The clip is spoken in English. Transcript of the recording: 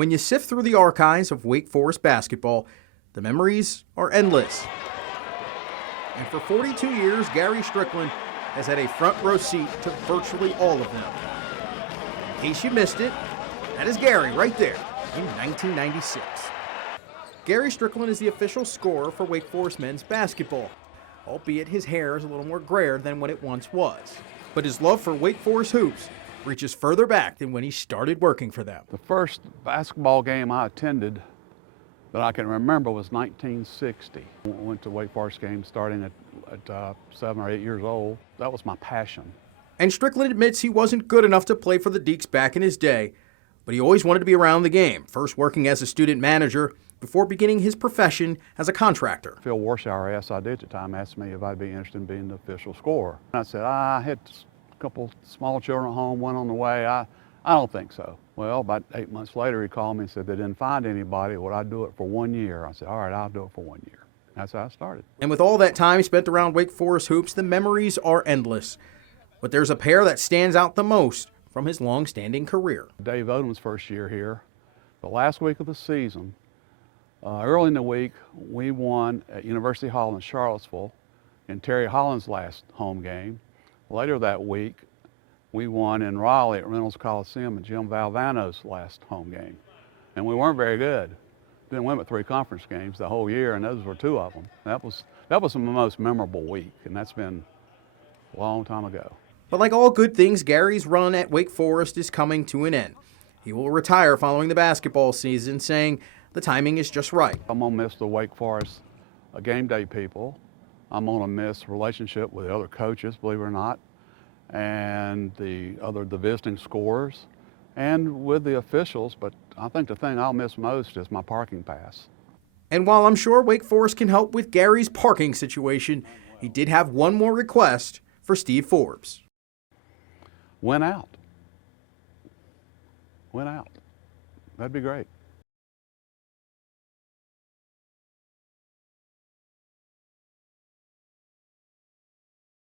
When you sift through the archives of Wake Forest basketball, the memories are endless. And for 42 years, Gary Strickland has had a front row seat to virtually all of them. In case you missed it, that is Gary right there in 1996. Gary Strickland is the official scorer for Wake Forest men's basketball, albeit his hair is a little more grayer than what it once was. But his love for Wake Forest hoops reaches further back than when he started working for them. The first basketball game I attended that I can remember was 1960. I went to Wake Forest games starting at 7 or 8 years old. That was my passion. And Strickland admits he wasn't good enough to play for the Deacs back in his day, but he always wanted to be around the game, first working as a student manager before beginning his profession as a contractor. Phil Warshauer, SID at the time, asked me if I'd be interested in being the official scorer. And I said, I had a couple small children at home, one on the way. I don't think so. Well, about 8 months later, he called me and said they didn't find anybody. Would I do it for 1 year? I said, all right, I'll do it for 1 year. That's how I started. And with all that time spent around Wake Forest hoops, the memories are endless. But there's a pair that stands out the most from his long-standing career. Dave Odom's first year here, the last week of the season, early in the week, we won at University Hall in Charlottesville in Terry Holland's last home game. Later that week, we won in Raleigh at Reynolds Coliseum in Jim Valvano's last home game. And we weren't very good. Didn't win but 3 conference games the whole year, and those were 2 of them. That was the most memorable week, and that's been a long time ago. But like all good things, Gary's run at Wake Forest is coming to an end. He will retire following the basketball season, saying the timing is just right. I'm going to miss the Wake Forest game day people. I'm going to miss relationship with the other coaches, believe it or not, and the visiting scorers, and with the officials. But I think the thing I'll miss most is my parking pass. And while I'm sure Wake Forest can help with Gary's parking situation, he did have one more request for Steve Forbes. Win out. Win out. That'd be great.